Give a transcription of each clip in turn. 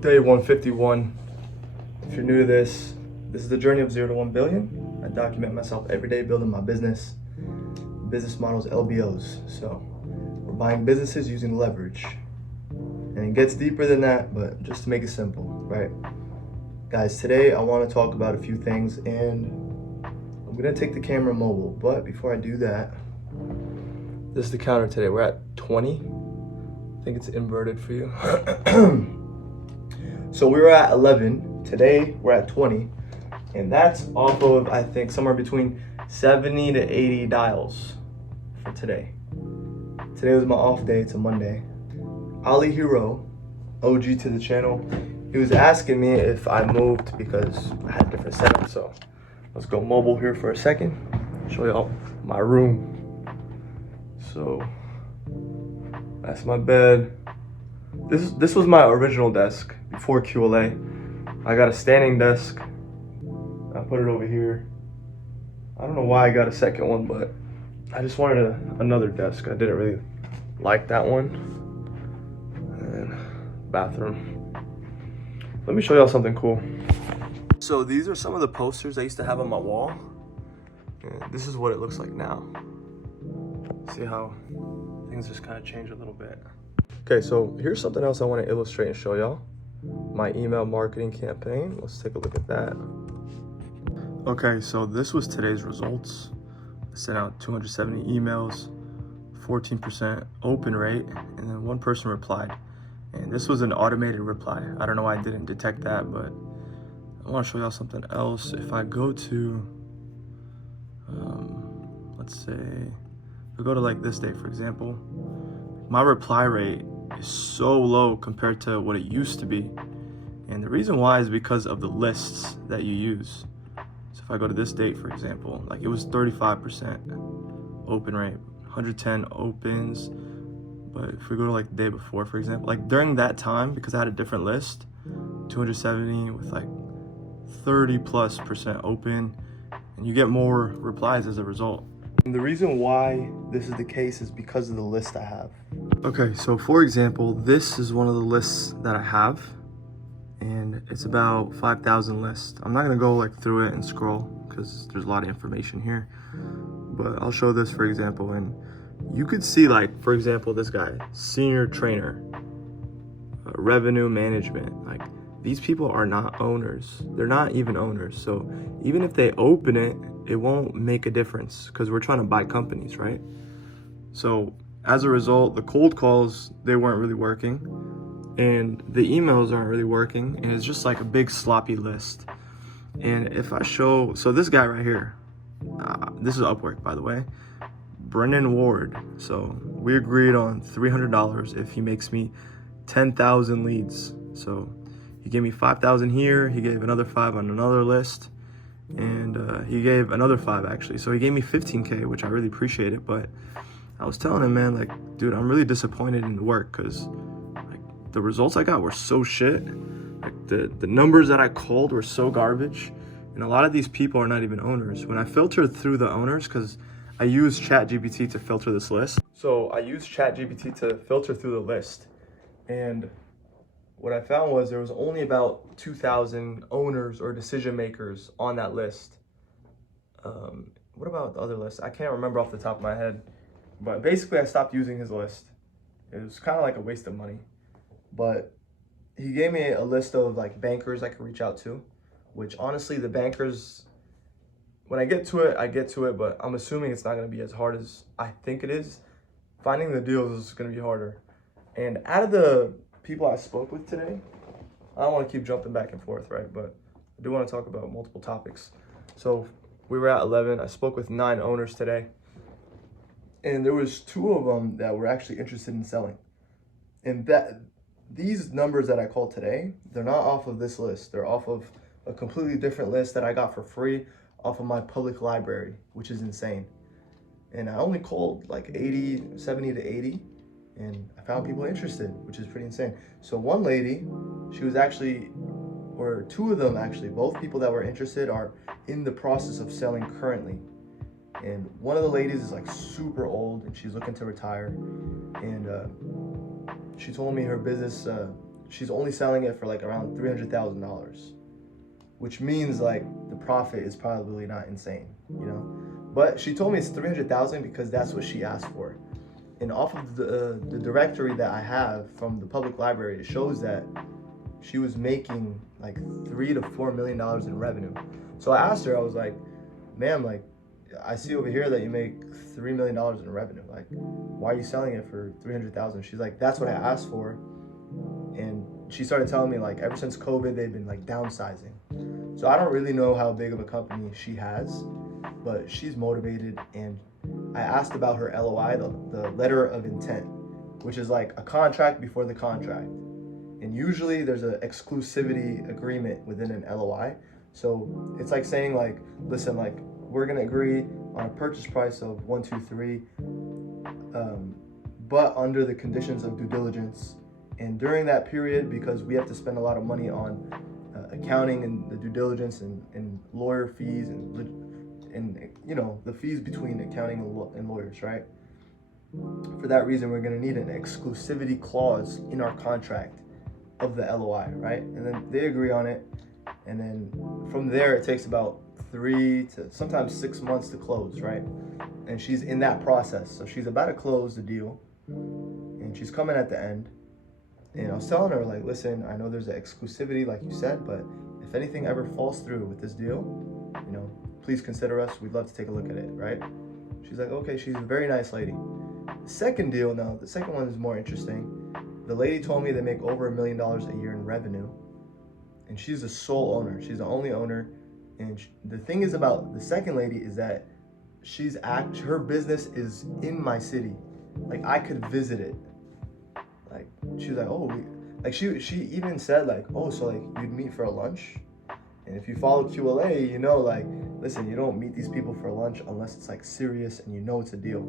Day 151. If you're new to this is the journey of 0 to 1 billion. I document myself every day building my business. Business models, LBOs. So we're buying businesses using leverage. And it gets deeper than that, but just to make it simple, right? Guys, today I want to talk about a few things, and I'm gonna take the camera mobile, but before I do that, this is the counter today. We're at 20. I think it's inverted for you. So we were at 11. Today we're at 20. And that's off of, I think, somewhere between 70 to 80 dials for today. Today was my off day. It's a Monday. Ali Hero, OG to the channel, he was asking me if I moved because I had different setups. So let's go mobile here for a second. Show y'all my room. So that's my bed. This was my original desk before QLA. I got a standing desk. I put it over here. I don't know why I got a second one, but I just wanted another desk. I didn't really like that one. And then bathroom. Let me show y'all something cool. So these are some of the posters I used to have on my wall. And this is what it looks like now. See how things just kind of change a little bit. Okay, so here's something else I want to illustrate and show y'all. My email marketing campaign. Let's take a look at that. Okay, so this was today's results. I sent out 270 emails, 14% open rate, and then one person replied. And this was an automated reply. I don't know why I didn't detect that, but I want to show y'all something else. If I go to, let's say, if I go to like this day, for example, my reply rate is so low compared to what it used to be. And the reason why is because of the lists that you use. So if I go to this date, for example, like it was 35% open rate, 110 opens. But if we go to like the day before, for example, like during that time, because I had a different list, 270 with like 30+% open, and you get more replies as a result. And the reason why this is the case is because of the list I have. Okay, so for example, this is one of the lists that I have, and it's about 5,000 lists. I'm not gonna go like through it and scroll because there's a lot of information here, but I'll show this for example, and you could see like, for example, this guy, senior trainer, revenue management. Like these people are not owners. They're not even owners. So even if they open it, it won't make a difference because we're trying to buy companies, right? So as a result, the cold calls, they weren't really working, and the emails aren't really working, and it's just like a big sloppy list. And if I show, so this guy right here, this is Upwork, by the way, Brennan Ward. So we agreed on $300 if he makes me 10,000 leads. So he gave me 5,000 here, he gave another 5 on another list, and he gave another 5 actually. So he gave me 15K, which I really appreciate it. But I was telling him, man, like, dude, I'm really disappointed in the work because like the results I got were so shit. Like the numbers that I called were so garbage, and a lot of these people are not even owners. When I filtered through the owners, because I use ChatGPT to filter this list. So I used ChatGPT to filter through the list, and what I found was there was only about 2,000 owners or decision makers on that list. What about the other list? I can't remember off the top of my head, but basically I stopped using his list. It was kind of like a waste of money, but he gave me a list of like bankers I could reach out to, which honestly the bankers, when I get to it, I get to it, but I'm assuming it's not going to be as hard as I think it is. Finding the deals is going to be harder. And out of the people I spoke with today, I don't want to keep jumping back and forth, right? But I do want to talk about multiple topics. So we were at 11. I spoke with 9 owners today, and there was 2 of them that were actually interested in selling. And that these numbers that I called today, they're not off of this list. They're off of a completely different list that I got for free off of my public library, which is insane. And I only called like 70 to 80, and I found people interested, which is pretty insane. So one lady, she was actually, or 2 of them actually, both people that were interested are in the process of selling currently. And one of the ladies is like super old and she's looking to retire. And she told me her business she's only selling it for like around $300,000, which means like the profit is probably not insane, you know. But she told me it's 300,000 because that's what she asked for. And off of the directory that I have from the public library, it shows that she was making like $3 to $4 million in revenue. So I asked her, I was like, ma'am, like, I see over here that you make $3 million in revenue. Like, why are you selling it for 300,000? She's like, that's what I asked for. And she started telling me like, ever since COVID, they've been like downsizing. So I don't really know how big of a company she has, but she's motivated. And I asked about her LOI, the letter of intent, which is like a contract before the contract. And usually there's an exclusivity agreement within an LOI. So it's like saying like, listen, like, we're gonna agree on a purchase price of 1, 2, 3, but under the conditions of due diligence. And during that period, because we have to spend a lot of money on accounting and the due diligence and lawyer fees and you know, the fees between accounting and lawyers, right? For that reason, we're gonna need an exclusivity clause in our contract of the LOI, right? And then they agree on it. And then from there, it takes about 3 to sometimes 6 months to close, right? And she's in that process. So she's about to close the deal and she's coming at the end. And I was telling her, like, listen, I know there's an exclusivity, like you said, but if anything ever falls through with this deal, you know, please consider us. We'd love to take a look at it, right? She's like, okay, she's a very nice lady. The second deal, now, the second one is more interesting. The lady told me they make over $1 million a year in revenue. And she's the sole owner. She's the only owner. And the thing is about the second lady is that her business is in my city. Like, I could visit it. Like, she was like, oh, like she even said like, oh, so like you'd meet for a lunch? And if you follow QLA, you know, like, listen, you don't meet these people for lunch unless it's like serious and you know it's a deal.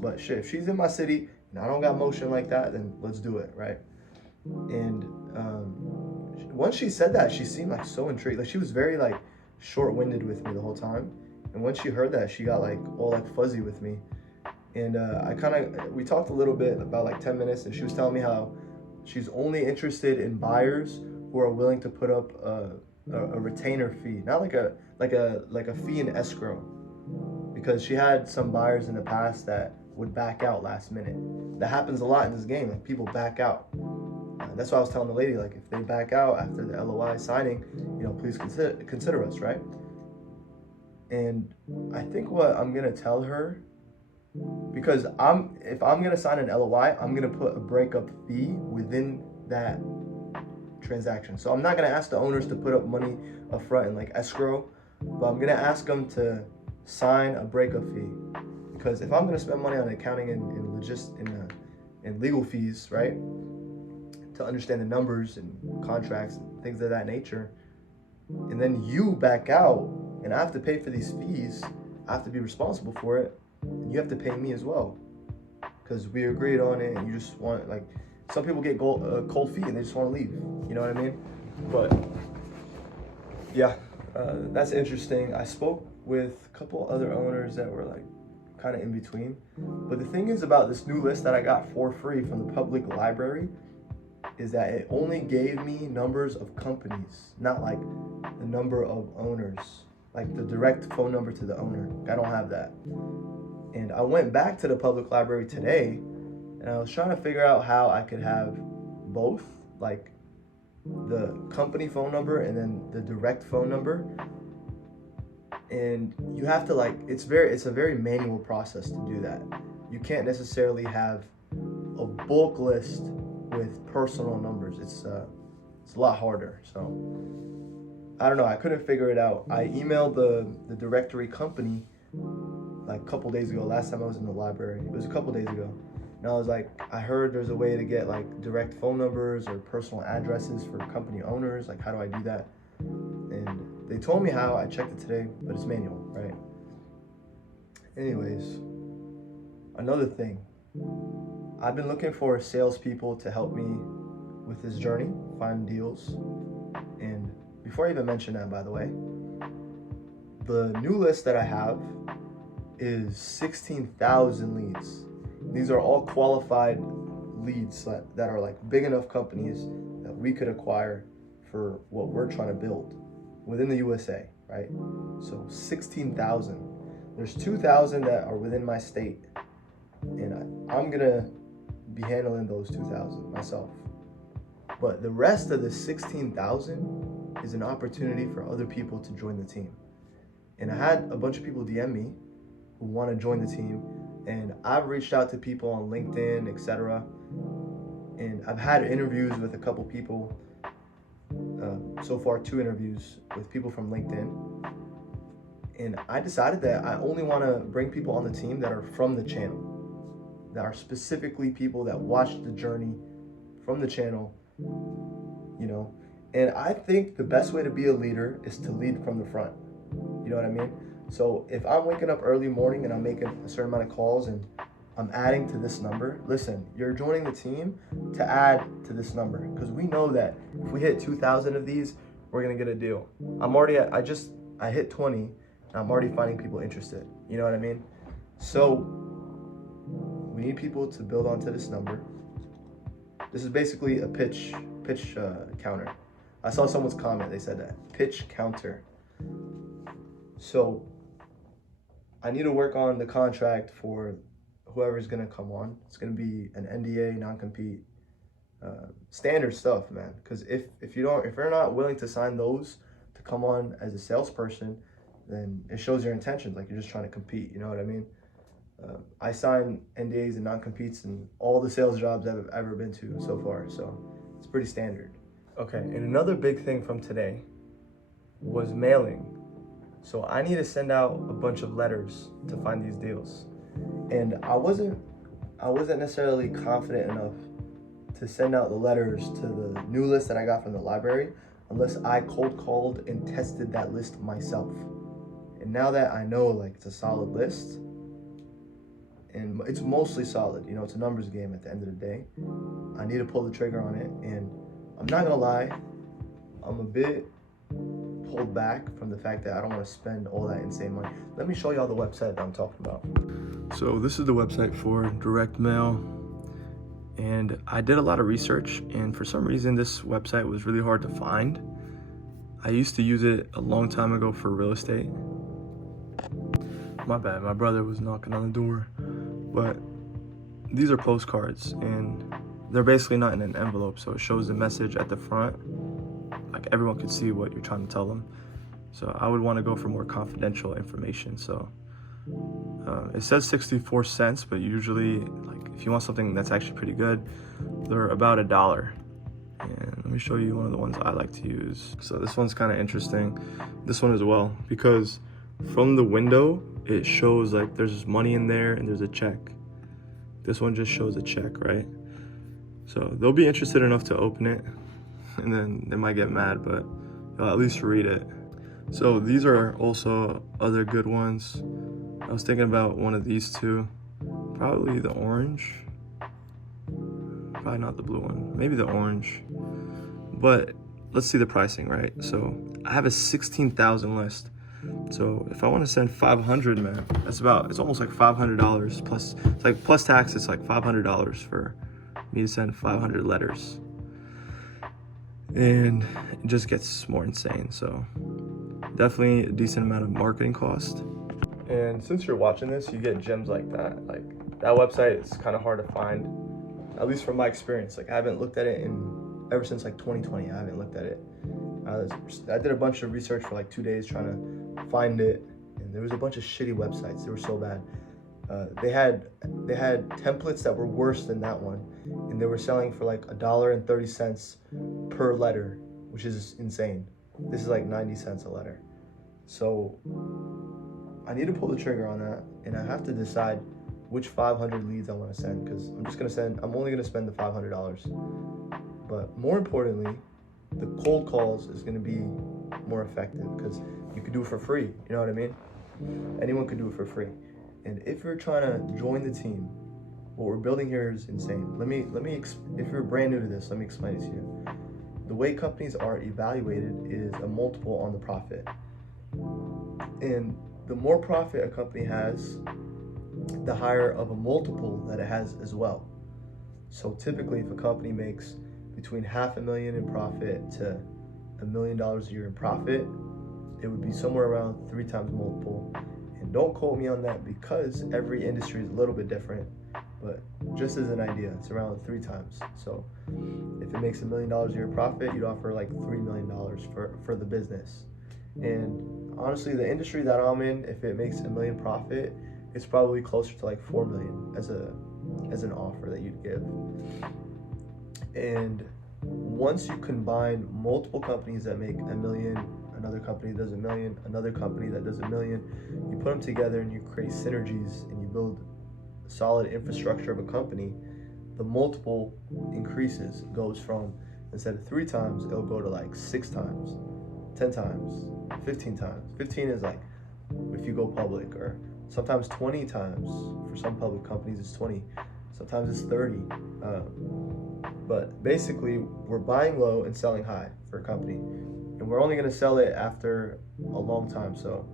But shit, if she's in my city and I don't got motion like that, then let's do it, right? And once she said that, she seemed like so intrigued. Like, she was very like short-winded with me the whole time. And when she heard that, she got like all like fuzzy with me. And we talked a little bit, about like 10 minutes, and she was telling me how she's only interested in buyers who are willing to put up a retainer fee, not like a fee in escrow, because she had some buyers in the past that would back out last minute. That happens a lot in this game. Like, people back out. That's why I was telling the lady, like, if they back out after the LOI signing, you know, please consider us, right? And I think what I'm gonna tell her, because if I'm gonna sign an LOI, I'm gonna put a breakup fee within that transaction. So I'm not gonna ask the owners to put up money up front in like escrow, but I'm gonna ask them to sign a breakup fee. Because if I'm gonna spend money on accounting and legal fees, right, to understand the numbers and contracts and things of that nature, and then you back out and I have to pay for these fees, I have to be responsible for it, and you have to pay me as well, because we agreed on it. And you just want, like, some people get cold feet and they just want to leave, you know what I mean? But yeah, that's interesting. I spoke with a couple other owners that were like kind of in between. But the thing is about this new list that I got for free from the public library is that it only gave me numbers of companies, not like the number of owners, like the direct phone number to the owner. I don't have that. And I went back to the public library today and I was trying to figure out how I could have both, like the company phone number and then the direct phone number. And you have to, like, it's a very manual process to do that. You can't necessarily have a bulk list with personal numbers. It's a lot harder. So I don't know, I couldn't figure it out. I emailed the directory company like a couple days ago. Last time I was in the library, it was a couple days ago, and I was like, I heard there's a way to get like direct phone numbers or personal addresses for company owners. Like, how do I do that? And they told me how. I checked it today, but it's manual, right? Anyways, another thing, I've been looking for salespeople to help me with this journey, find deals. And before I even mention that, by the way, the new list that I have is 16,000 leads. These are all qualified leads that are like big enough companies that we could acquire for what we're trying to build within the USA, right? So 16,000. There's 2,000 that are within my state, and I'm gonna be handling those 2,000 myself. But the rest of the 16,000 is an opportunity for other people to join the team. And I had a bunch of people DM me who want to join the team, and I've reached out to people on LinkedIn, etc. And I've had interviews with a couple people. So far, 2 interviews with people from LinkedIn. And I decided that I only want to bring people on the team that are from the channel, that are specifically people that watched the journey from the channel, you know. And I think the best way to be a leader is to lead from the front. You know what I mean? So if I'm waking up early morning and I'm making a certain amount of calls and I'm adding to this number, listen, you're joining the team to add to this number, because we know that if we hit 2,000 of these, we're gonna get a deal. I hit 20 and I'm already finding people interested. You know what I mean? So we need people to build onto this number. This is basically a pitch counter. I saw someone's comment, they said that, pitch counter. So I need to work on the contract for whoever's gonna come on. It's gonna be an NDA, non-compete, standard stuff, man. Because if you're not willing to sign those to come on as a salesperson, then it shows your intentions, like you're just trying to compete. You know what I mean? I sign NDAs and non-competes in all the sales jobs I've ever been to so far, so it's pretty standard. Okay, and another big thing from today was mailing. So I need to send out a bunch of letters to find these deals. And I wasn't necessarily confident enough to send out the letters to the new list that I got from the library unless I cold called and tested that list myself. And now that I know, like, it's a solid list, and it's mostly solid, you know, it's a numbers game at the end of the day, I need to pull the trigger on it. And I'm not gonna lie, I'm a bit pulled back from the fact that I don't want to spend all that insane money. Let me show y'all the website that I'm talking about. So this is the website for direct mail, and I did a lot of research, and for some reason this website was really hard to find. I used to use it a long time ago for real estate. My bad, my brother was knocking on the door. But these are postcards, and they're basically not in an envelope, so it shows the message at the front, like everyone could see what you're trying to tell them. So I would want to go for more confidential information. So it says 64 cents, but usually, like, if you want something that's actually pretty good, they're about $1. And let me show you one of the ones I like to use. So this one's kind of interesting, this one as well, because from the window it shows like there's money in there and there's a check. This one just shows a check, right? So they'll be interested enough to open it, and then they might get mad, but they'll at least read it. So these are also other good ones. I was thinking about one of these two, probably the orange, probably not the blue one, maybe the orange. But let's see the pricing, right? So I have a 16,000 list. So if I want to send 500, man, it's almost like $500 plus, it's like plus tax, it's like $500 for me to send 500 letters. And it just gets more insane. So definitely a decent amount of marketing cost. And since you're watching this, you get gems like that. Like, that website is kind of hard to find, at least from my experience. Like, I haven't looked at it ever since like 2020. I haven't looked at it. I did a bunch of research for like 2 days trying to find it, and there was a bunch of shitty websites. They were so bad. They had templates that were worse than that one, and they were selling for like $1.30 per letter, which is insane. This is like 90 cents a letter. So I need to pull the trigger on that, and I have to decide which 500 leads I want to send, because I'm only gonna spend the $500. But more importantly, the cold calls is gonna be more effective, because you could do it for free. You know what I mean? Anyone could do it for free. And if you're trying to join the team, what we're building here is insane. If you're brand new to this, let me explain it to you. The way companies are evaluated is a multiple on the profit. And the more profit a company has, the higher of a multiple that it has as well. So typically, if a company makes between $500,000 in profit to $1 million a year in profit, it would be somewhere around 3 times multiple. And don't quote me on that because every industry is a little bit different, but just as an idea, it's around 3 times. So if it makes $1 million a year profit, you'd offer like $3 million for the business. And honestly, the industry that I'm in, if it makes $1 million profit, it's probably closer to like $4 million as an offer that you'd give. And once you combine multiple companies that make $1 million, another company does $1 million, another company that does $1 million, you put them together and you create synergies and you build a solid infrastructure of a company, the multiple increases. It goes from, instead of 3 times, it'll go to like 6 times, 10 times, 15 times. 15 is like if you go public, or sometimes 20 times. For some public companies it's 20, sometimes it's 30. But basically we're buying low and selling high for a company, and we're only going to sell it after a long time. So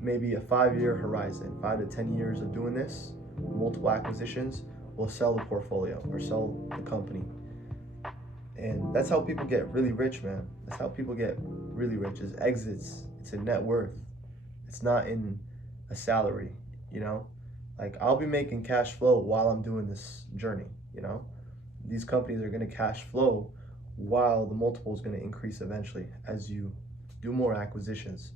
maybe a 5-year horizon, 5 to 10 years of doing this, multiple acquisitions, we'll sell the portfolio or sell the company. And that's how people get really rich, man. That's how people get really rich, is exits. It's in net worth. It's not in a salary, you know? Like, I'll be making cash flow while I'm doing this journey, you know? These companies are gonna cash flow while the multiple is gonna increase eventually as you do more acquisitions.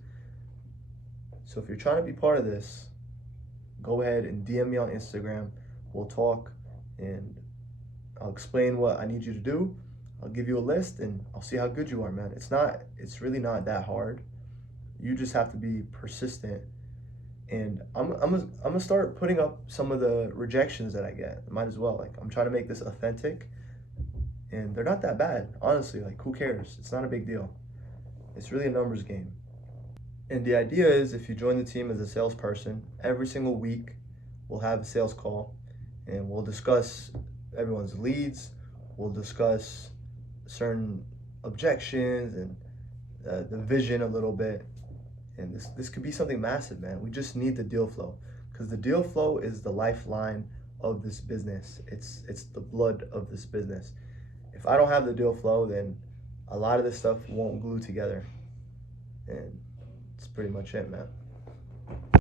So if you're trying to be part of this, go ahead and DM me on Instagram. We'll talk and I'll explain what I need you to do. I'll give you a list and I'll see how good you are, man. It's really not that hard. You just have to be persistent. And I'm gonna start putting up some of the rejections that I get. Might as well. Like, I'm trying to make this authentic, and they're not that bad, honestly. Like, who cares? It's not a big deal. It's really a numbers game. And the idea is, if you join the team as a salesperson, every single week we'll have a sales call and we'll discuss everyone's leads. We'll discuss certain objections and the vision a little bit. And this could be something massive, man. We just need the deal flow, because the deal flow is the lifeline of this business. It's the blood of this business. If I don't have the deal flow, then a lot of this stuff won't glue together. And it's pretty much it, man.